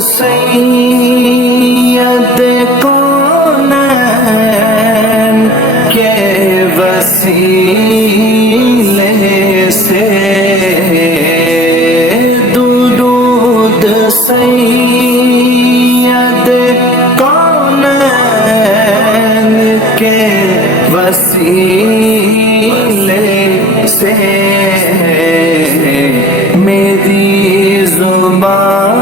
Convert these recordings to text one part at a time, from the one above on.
سید کونین کے وسیلے سے درود سید کونین کے وسیلے سے میری زبان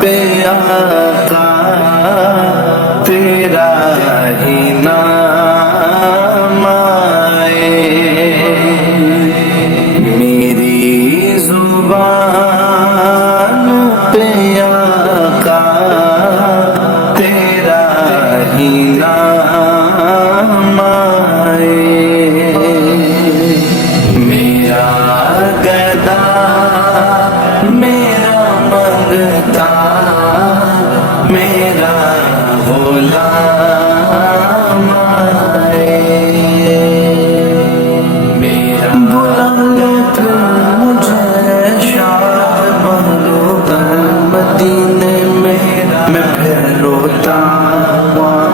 پہ آقا تیرا ہی نام آئے، میری زبان پہ آقا تیرا ہی نام آئے، میرا گدا میرا منگتا میرا غلام آئے، میرا بلا لو پھر مجھے شاہ محلوب مدینے میں پھر روتا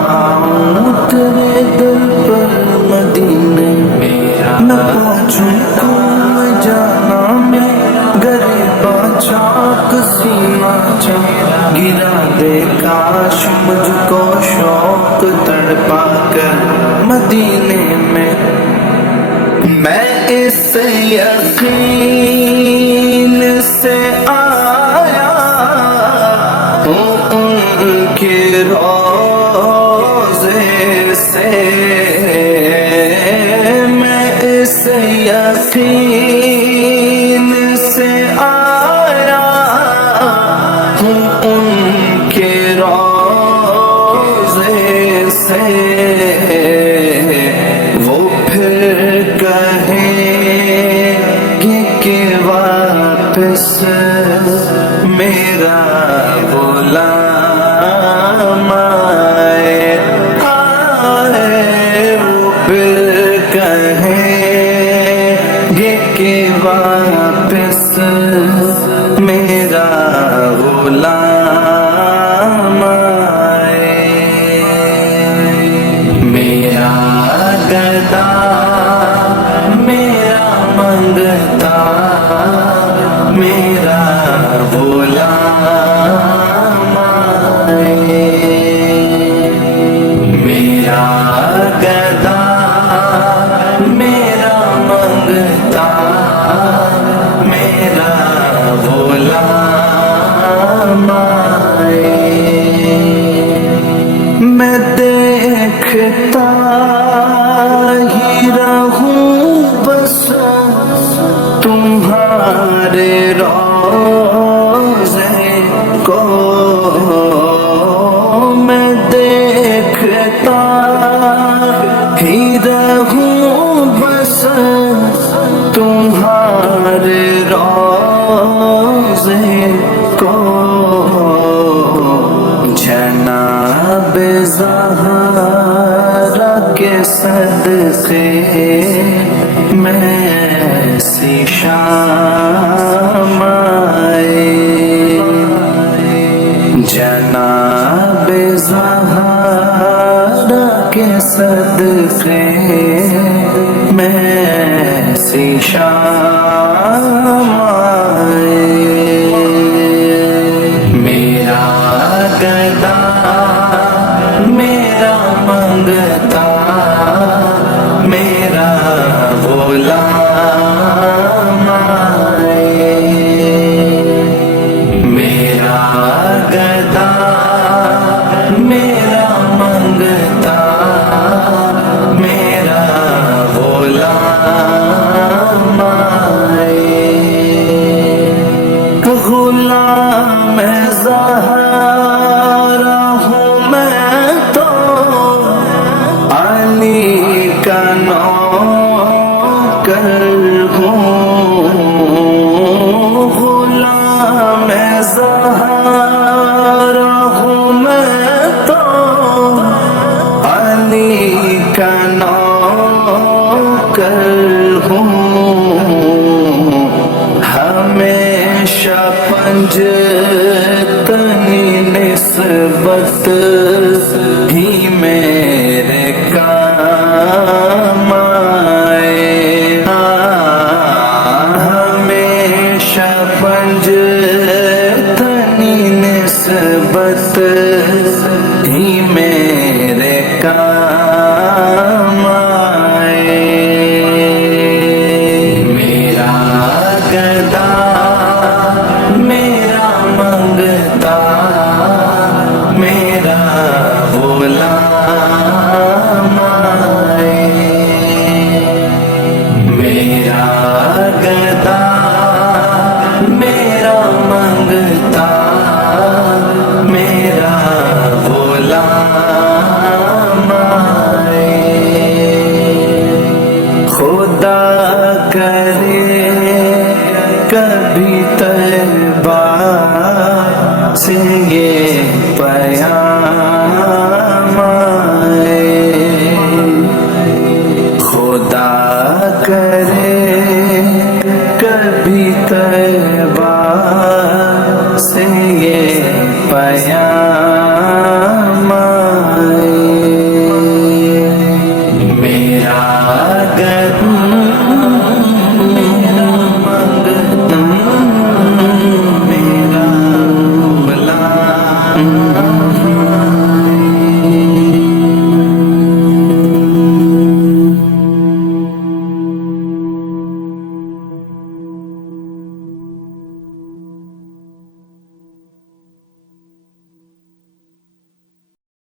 آؤں تیرے دل پر مدینے میں پہنچوں کوئی جانا میں غریبا چاک سیما گرا دے کاش مجھ کو شوق تڑپا کر مدینے میں اس یقین سے آیا ہوں ان کے روضے سے، میں اس یقین سے آیا ہوں ان کے روضے سے، وہ پھر کہیں گے کہ واپس میرا غلام آئے، وہ پھر کہیں گے کہ واپس میرا غلام آئے، میرا گدا میرا منگتا میرا غلام آئے، میرا گدا میرا منگتا میرا غلام آئے، میں دیکھتا ہی رہوں بس تمہارے روضے کو، میں دیکھتا ہی رہوں بس تمہارے روضے کو، جناب زہرا کے صدقے میں ایسی شام آئے، جناب زہرا کے صدقے میں ایسی شام آئے، میرا گدا میرا منگتا میرا پنج تنی نسبت ہی میرے کام آئے ہمیشہ پنج تنی نسبت ہی میرے کام آئے میرا گدا میرا منگتا میرا غلام آئے میرا گدا میرا منگتا میرا غلام آئے خدا کرے کبھی طیبہ سے یہ پیام آئے خدا کرے کبھی طیبہ سے یہ پیام آئے میرا